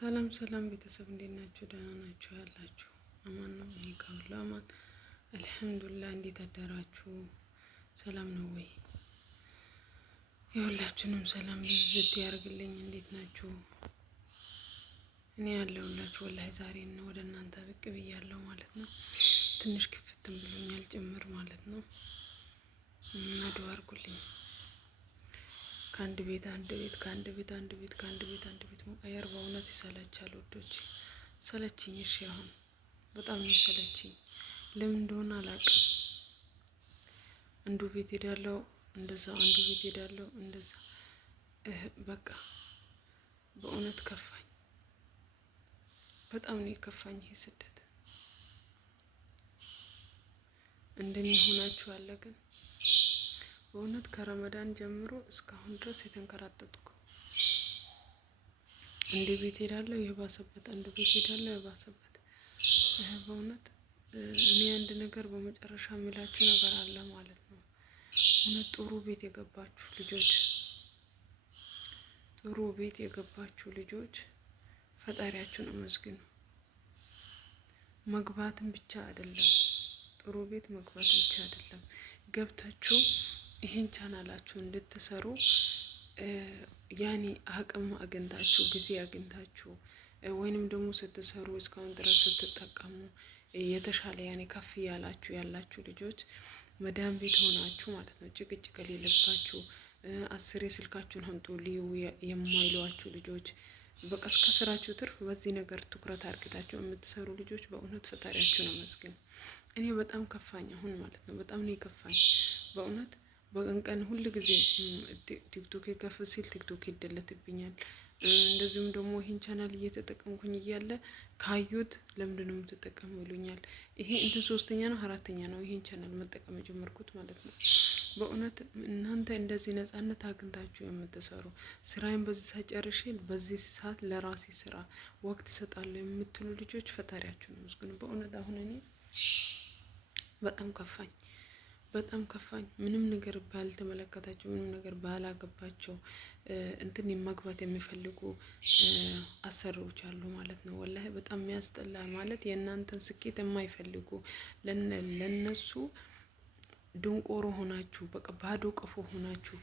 ሰላም ሰላም ቤተሰብ እንዴት ናችሁ? ደህና ናችሁ? ያላችሁ አማን ነው? እኔ ጋር ሁሉ አማን አልሐምዱሊላህ። እንዴት አደራችሁ? ሰላም ነው ወይ? የሁላችሁንም ሰላም ብዝት ያርግልኝ። እንዴት ናችሁ? እኔ ያለሁላችሁ ወላሂ ዛሬ ነው ወደ እናንተ ብቅ ብያለሁ ማለት ነው። ትንሽ ክፍትም ብሎኛል ጭምር ማለት ነው። አድዋ አርጉልኝ። ከአንድ ቤት አንድ ቤት ከአንድ ቤት አንድ ቤት ከአንድ ቤት አንድ ቤት መቀየር በእውነት ይሰለቻል ወዶች። ሰለችኝ። እሺ አሁን በጣም ነው ሰለችኝ። ለምን እንደሆነ አላውቅም። አንዱ ቤት ሄዳለሁ እንደዛ፣ አንዱ ቤት ሄዳለሁ እንደዛ። በቃ በእውነት ከፋኝ። በጣም ነው የከፋኝ ይሄ ስደት። እንደኔ ሆናችሁ አለ ግን በእውነት ከረመዳን ጀምሮ እስካሁን ድረስ የተንከራተትኩ። አንድ ቤት ሄዳለሁ የባሰበት፣ አንድ ቤት ሄዳለሁ የባሰበት። በእውነት እኔ አንድ ነገር በመጨረሻ የሚላችሁ ነገር አለ ማለት ነው። እውነት ጥሩ ቤት የገባችሁ ልጆች፣ ጥሩ ቤት የገባችሁ ልጆች ፈጣሪያችሁን አመስግኑ። መግባትም ብቻ አይደለም፣ ጥሩ ቤት መግባት ብቻ አይደለም፣ ገብታችሁ ይሄን ቻናላችሁ እንድትሰሩ ያኔ አቅም አግኝታችሁ ጊዜ አግኝታችሁ ወይንም ደግሞ ስትሰሩ እስካሁን ድረስ ስትጠቀሙ የተሻለ ያኔ ከፍ ያላችሁ ልጆች መዳም ቤት ሆናችሁ ማለት ነው፣ ጭቅጭቅ የሌለባችሁ 10 ስልካችሁን አምጡ ልዩ የማይሏችሁ ልጆች፣ በቃ እስከ ስራችሁ ትርፍ በዚህ ነገር ትኩረት አድርጋችሁ የምትሰሩ ልጆች በእውነት ፈጣሪያችሁን አመስግኑ። እኔ በጣም ከፋኝ አሁን ማለት ነው። በጣም ነው የከፋኝ በእውነት። በቀን ሁሉ ጊዜ ቲክቶክ ከፍ ሲል ቲክቶክ ይደለትብኛል። እንደዚሁም ደግሞ ይሄን ቻናል እየተጠቀምኩኝ እያለ ካዩት ለምንድን ነው የምትጠቀመው ይሉኛል። ይሄ እንትን 3ኛ ነው 4ኛ ነው ይሄን ቻናል መጠቀም የጀመርኩት ማለት ነው። በእውነት እናንተ እንደዚህ ነጻነት አግኝታችሁ የምትሰሩ ስራዬን በዚህ ሰዓት ጨርሼ በዚህ ሰዓት ለራሴ ስራ ወቅት እሰጣለሁ የምትሉ ልጆች ፈጣሪያችሁን አመስግኑ። በእውነት አሁን እኔ በጣም ከፋኝ፣ በጣም ከፋኝ። ምንም ነገር ባልተመለከታቸው፣ ምንም ነገር ባላገባቸው እንትን መግባት የሚፈልጉ አሰሪዎች አሉ ማለት ነው። ወላሂ በጣም የሚያስጠላ ማለት የእናንተን ስኬት የማይፈልጉ ለነሱ ድንቆሮ ሆናችሁ በቃ ባዶ ቀፎ ሆናችሁ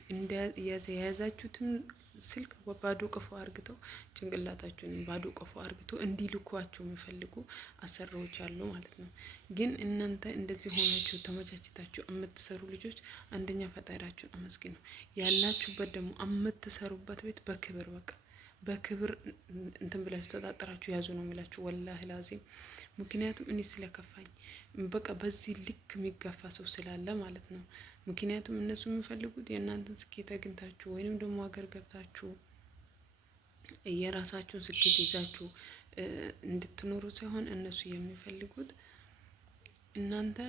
የያዛችሁትን ስልክ ባዶ ቀፎ አርግተው ጭንቅላታችሁን ባዶ ቀፎ አርግተው እንዲልኳቸው የሚፈልጉ አሰሪዎች አሉ ማለት ነው። ግን እናንተ እንደዚህ ሆናችሁ ተመቻችታችሁ የምትሰሩ ልጆች አንደኛ ፈጣሪያችሁን አመስግኑ። ያላችሁበት ደግሞ የምትሰሩበት ቤት በክብር በቃ በክብር እንትን ብላችሁ ተጣጥራችሁ ያዙ ነው የሚላችሁ ወላሂ ላዚም። ምክንያቱም እኔ ስለከፋኝ በቃ በዚህ ልክ የሚጋፋ ሰው ስላለ ማለት ነው። ምክንያቱም እነሱ የሚፈልጉት የእናንተን ስኬት አግኝታችሁ ወይንም ደግሞ ሀገር ገብታችሁ የራሳችሁን ስኬት ይዛችሁ እንድትኖሩ ሳይሆን እነሱ የሚፈልጉት እናንተ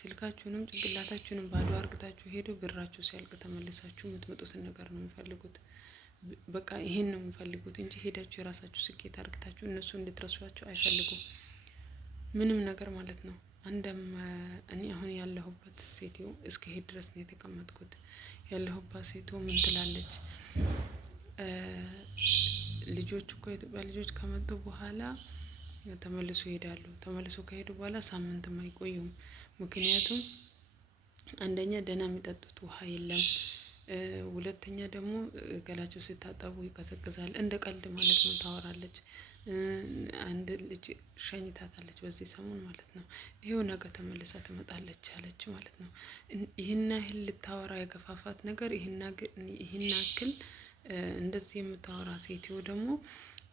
ስልካችሁንም ጭንቅላታችሁንም ባዶ አርግታችሁ ሄዶ ብራችሁ ሲያልቅ ተመልሳችሁ የምትመጡትን ነገር ነው የሚፈልጉት። በቃ ይሄን ነው የሚፈልጉት እንጂ ሄዳችሁ የራሳችሁ ስኬት አርግታችሁ እነሱ እንድትረሷቸው አይፈልጉም። ምንም ነገር ማለት ነው። እኔ አሁን ያለሁበት ሴትዮ እስከ ሄድ ድረስ ነው የተቀመጥኩት። ያለሁባት ሴትዮ ምን ትላለች? ልጆች እኮ የኢትዮጵያ ልጆች ከመጡ በኋላ ተመልሶ ይሄዳሉ። ተመልሶ ከሄዱ በኋላ ሳምንትም አይቆዩም። ምክንያቱም አንደኛ ደህና የሚጠጡት ውሃ የለም፣ ሁለተኛ ደግሞ ገላቸው ሲታጠቡ ይቀዘቅዛል። እንደ ቀልድ ማለት ነው ታወራለች። አንድ ልጅ ሸኝታታለች በዚህ ሰሞን ማለት ነው። ይሄው ነገ ተመልሳ ትመጣለች አለች ማለት ነው። ይሄን ያህል ልታወራ የገፋፋት ነገር ይሄን ያክል እንደዚህ የምታወራ ሴትዮ ደግሞ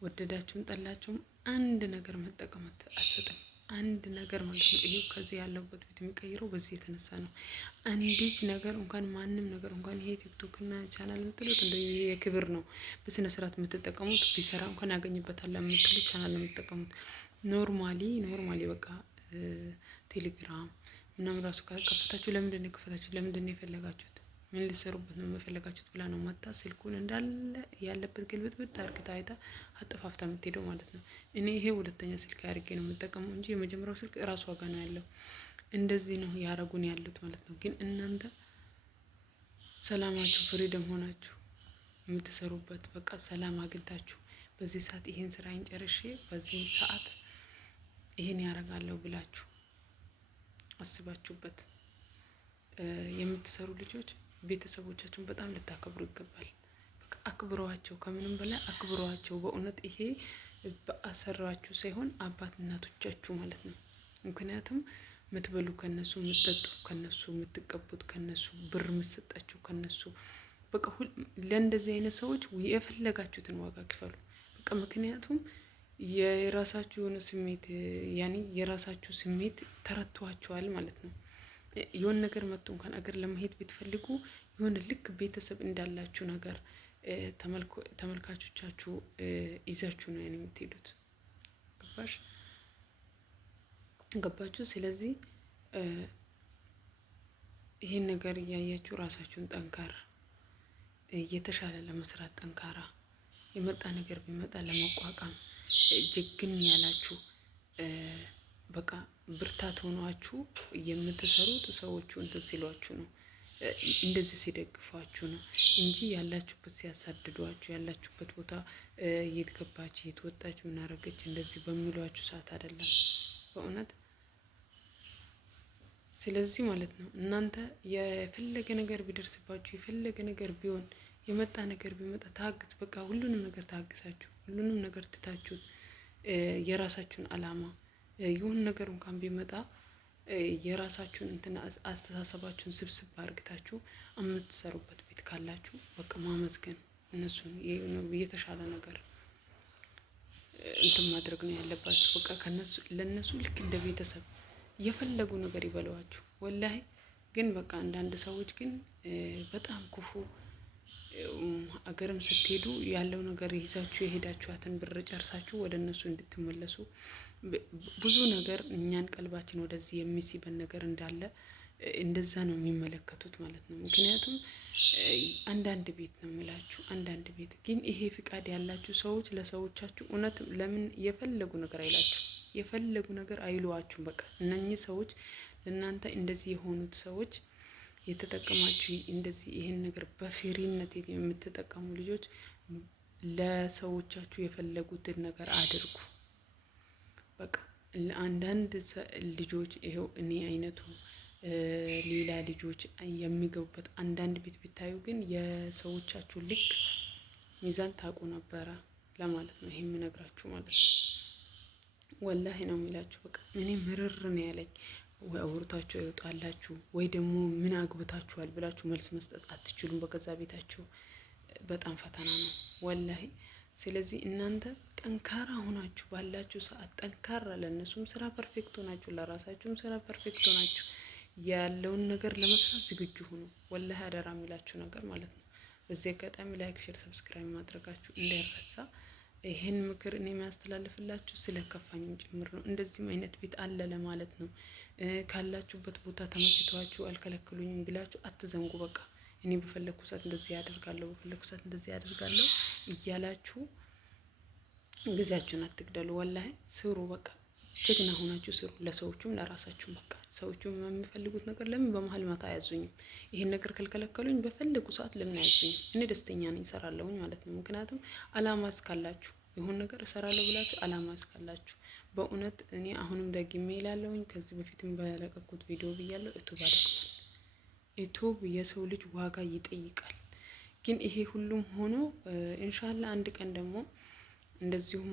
ወደዳችሁም ጠላችሁም አንድ ነገር መጠቀም አትሰጥም። አንድ ነገር ማለት ነው። ይሄው ከዚህ ያለበት ቤት የሚቀይረው በዚህ የተነሳ ነው። አንዲት ነገር እንኳን ማንም ነገር እንኳን ይሄ ቲክቶክ እና ቻናል የምትሉት እንደ የክብር ነው። በስነ ስርዓት የምትጠቀሙት ቢሰራ እንኳን ያገኝበታል የምትሉት ቻናል ነው የምትጠቀሙት። ኖርማሊ በቃ ቴሌግራም ምናምን ራሱ ከከፈታችሁ ለምንድን ነው የከፈታችሁት? ለምንድን ነው የፈለጋችሁት? ምን ልትሰሩበት ነው የፈለጋችሁት ብላ ነው መታ ስልኩን እንዳለ ያለበት ግልብጥብጥ አርግታ አይታ አጠፋፍታ የምትሄደው ማለት ነው። እኔ ይሄ ሁለተኛ ስልክ አድርጌ ነው የምጠቀመው እንጂ የመጀመሪያው ስልክ እራሱ ዋጋ ነው ያለው። እንደዚህ ነው ያረጉን ያሉት ማለት ነው። ግን እናንተ ሰላማችሁ ፍሪደም ሆናችሁ የምትሰሩበት በቃ ሰላም አግኝታችሁ በዚህ ሰዓት ይሄን ስራዬን ጨርሼ በዚህ ሰዓት ይሄን ያደርጋለሁ ብላችሁ አስባችሁበት የምትሰሩ ልጆች ቤተሰቦቻችሁን በጣም ልታከብሩ ይገባል። በቃ አክብሯቸው፣ ከምንም በላይ አክብሯቸው። በእውነት ይሄ በአሰራችሁ ሳይሆን አባት እናቶቻችሁ ማለት ነው። ምክንያቱም የምትበሉ ከነሱ፣ የምትጠጡ ከነሱ፣ የምትቀቡት ከነሱ፣ ብር የምትሰጣችሁ ከነሱ። በቃ ለእንደዚህ አይነት ሰዎች የፈለጋችሁትን ዋጋ ክፈሉ። በቃ ምክንያቱም የራሳችሁ የሆነ ስሜት ያኔ የራሳችሁ ስሜት ተረቷቸዋል ማለት ነው። የሆነ ነገር መጥቶ እንኳን አገር ለመሄድ ብትፈልጉ የሆነ ልክ ቤተሰብ እንዳላችሁ ነገር ተመልካቾቻችሁ ይዛችሁ ነው የምትሄዱት። ገባችሁ? ስለዚህ ይሄን ነገር እያያችሁ ራሳችሁን ጠንካራ እየተሻለ ለመስራት ጠንካራ የመጣ ነገር ቢመጣ ለመቋቋም ጀግን ያላችሁ በቃ ብርታት ሆኗችሁ የምትሰሩት ሰዎቹ እንትን ሲሏችሁ ነው፣ እንደዚህ ሲደግፏችሁ ነው እንጂ ያላችሁበት ሲያሳድዷችሁ፣ ያላችሁበት ቦታ የት ገባች የት ወጣች ምን አረገች እንደዚህ በሚሏችሁ ሰዓት አይደለም በእውነት። ስለዚህ ማለት ነው እናንተ የፈለገ ነገር ቢደርስባችሁ የፈለገ ነገር ቢሆን የመጣ ነገር ቢመጣ ታግስ፣ በቃ ሁሉንም ነገር ታግሳችሁ ሁሉንም ነገር ትታችሁ የራሳችሁን አላማ ይሁን ነገር እንኳን ቢመጣ የራሳችሁን እንትን አስተሳሰባችሁን ስብስብ አድርጋችሁ የምትሰሩበት ቤት ካላችሁ በቃ ማመስገን እነሱን የተሻለ ነገር እንትን ማድረግ ነው ያለባችሁ። በቃ ከነሱ ለነሱ ልክ እንደ ቤተሰብ የፈለጉ ነገር ይበለዋችሁ። ወላሂ ግን በቃ አንዳንድ ሰዎች ግን በጣም ክፉ አገርም ስትሄዱ ያለው ነገር ይዛችሁ የሄዳችኋትን ብር ጨርሳችሁ ወደ እነሱ እንድትመለሱ ብዙ ነገር እኛን ቀልባችን ወደዚህ የሚስበን ነገር እንዳለ እንደዛ ነው የሚመለከቱት ማለት ነው። ምክንያቱም አንዳንድ ቤት ነው የምላችሁ፣ አንዳንድ ቤት ግን ይሄ ፍቃድ ያላችሁ ሰዎች ለሰዎቻችሁ እውነት ለምን የፈለጉ ነገር አይላችሁ የፈለጉ ነገር አይሏችሁም። በቃ እነኚህ ሰዎች ለእናንተ እንደዚህ የሆኑት ሰዎች የተጠቀማችሁ እንደዚህ ይሄን ነገር በፌሪነት የምትጠቀሙ ልጆች ለሰዎቻችሁ የፈለጉትን ነገር አድርጉ። በቃ ለአንዳንድ ልጆች ይሄው እኔ አይነቱ ሌላ ልጆች የሚገቡበት አንዳንድ ቤት ቢታዩ ግን የሰዎቻችሁ ልክ ሚዛን ታውቁ ነበረ ለማለት ነው ይሄ የምነግራችሁ ማለት ነው። ወላሂ ነው የሚላችሁ። በቃ እኔ ምርር ነው ያለኝ። ወይ አውርታችሁ ይወጣላችሁ ወይ ደግሞ ምን አግብታችኋል ብላችሁ መልስ መስጠት አትችሉም በገዛ ቤታችሁ። በጣም ፈተና ነው ወላሂ። ስለዚህ እናንተ ጠንካራ ሆናችሁ ባላችሁ ሰዓት ጠንካራ፣ ለእነሱም ስራ ፐርፌክት ሆናችሁ ለራሳችሁም ስራ ፐርፌክት ሆናችሁ ያለውን ነገር ለመስራት ዝግጁ ሁኑ። ወላሂ አደራ የሚላችሁ ነገር ማለት ነው። በዚህ አጋጣሚ ላይክ፣ ሼር፣ ሰብስክራይብ ማድረጋችሁ እንዳይረሳ። ይሄን ምክር እኔ የሚያስተላልፍላችሁ ስለከፋኝም ጭምር ነው። እንደዚህም አይነት ቤት አለ ለማለት ነው። ካላችሁበት ቦታ ተመችቷችሁ አልከለከሉኝም ብላችሁ አትዘንጉ። በቃ እኔ በፈለኩ ሰዓት እንደዚህ ያደርጋለሁ፣ በፈለኩ ሰዓት እንደዚህ ያደርጋለሁ እያላችሁ ጊዜያችሁን አትግደሉ። ወላሂ ስሩ። በቃ ጀግና ሆናችሁ ስሩ፣ ለሰዎቹም ለራሳችሁም። በቃ ሰዎቹም የሚፈልጉት ነገር ለምን በመሀል ማታ አያዙኝም? ይሄን ነገር ከልከለከሉኝ በፈለጉ ሰዓት ለምን አያዙኝም? እኔ ደስተኛ ነኝ፣ እሰራለሁኝ ማለት ነው። ምክንያቱም አላማ እስካላችሁ የሆነ ነገር እሰራለሁ ብላችሁ አላማ እስካላችሁ በእውነት እኔ አሁንም ደግሜ እላለሁኝ፣ ከዚህ በፊትም በለቀኩት ቪዲዮ ብያለሁ፣ ዩቱብ አደክማል። ዩቱብ የሰው ልጅ ዋጋ ይጠይቃል። ግን ይሄ ሁሉም ሆኖ ኢንሻአላህ አንድ ቀን ደግሞ እንደዚሁም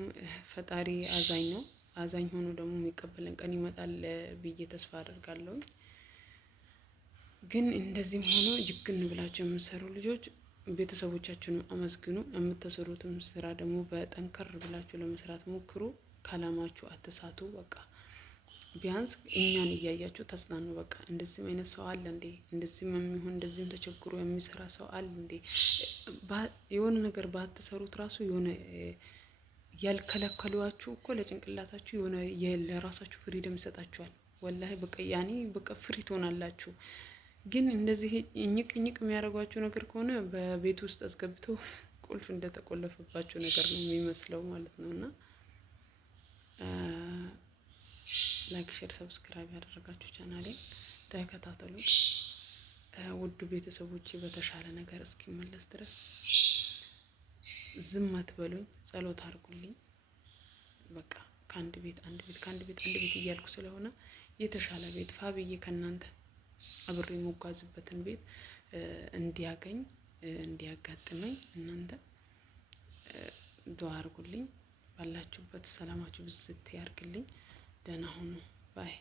ፈጣሪ አዛኝ ነው። አዛኝ ሆኖ ደግሞ የሚቀበለን ቀን ይመጣል ብዬ ተስፋ አደርጋለሁ። ግን እንደዚህም ሆኖ ጅግን ብላችሁ የምትሰሩ ልጆች ቤተሰቦቻችሁን አመስግኑ። የምትሰሩትም ስራ ደግሞ በጠንከር ብላችሁ ለመስራት ሞክሩ። ካላማችሁ አትሳቱ። በቃ ቢያንስ እኛን እያያችሁ ተጽናኑ። በቃ እንደዚህም አይነት ሰው አለ እንዴ? እንደዚህም የሚሆን እንደዚህም ተቸግሮ የሚሰራ ሰው አለ እንዴ? የሆነ ነገር ባትሰሩት ራሱ የሆነ ያልከለከሏችሁ እኮ ለጭንቅላታችሁ የሆነ ለራሳችሁ ፍሪደም ይሰጣችኋል። ወላሂ በቃ ያኔ በቃ ፍሪ ትሆናላችሁ። ግን እንደዚህ እኝቅ የሚያደርጓችሁ ነገር ከሆነ በቤት ውስጥ አስገብተው ቁልፍ እንደተቆለፈባችሁ ነገር ነው የሚመስለው ማለት ነው። እና ላይክ፣ ሼር፣ ሰብስክራይብ ያደረጋችሁ ቻናሌ ተከታተሉ። ውዱ ቤተሰቦቼ በተሻለ ነገር እስኪመለስ ድረስ ዝም አትበሉኝ፣ ጸሎት አድርጉልኝ። በቃ ከአንድ ቤት አንድ ቤት ከአንድ ቤት አንድ ቤት እያልኩ ስለሆነ የተሻለ ቤት ፋብዬ ከእናንተ አብሬ የምጓዝበትን ቤት እንዲያገኝ እንዲያጋጥመኝ እናንተ ዱአ አድርጉልኝ። ባላችሁበት ሰላማችሁ ብዝት ያርግልኝ። ደህና ሁኑ ባይ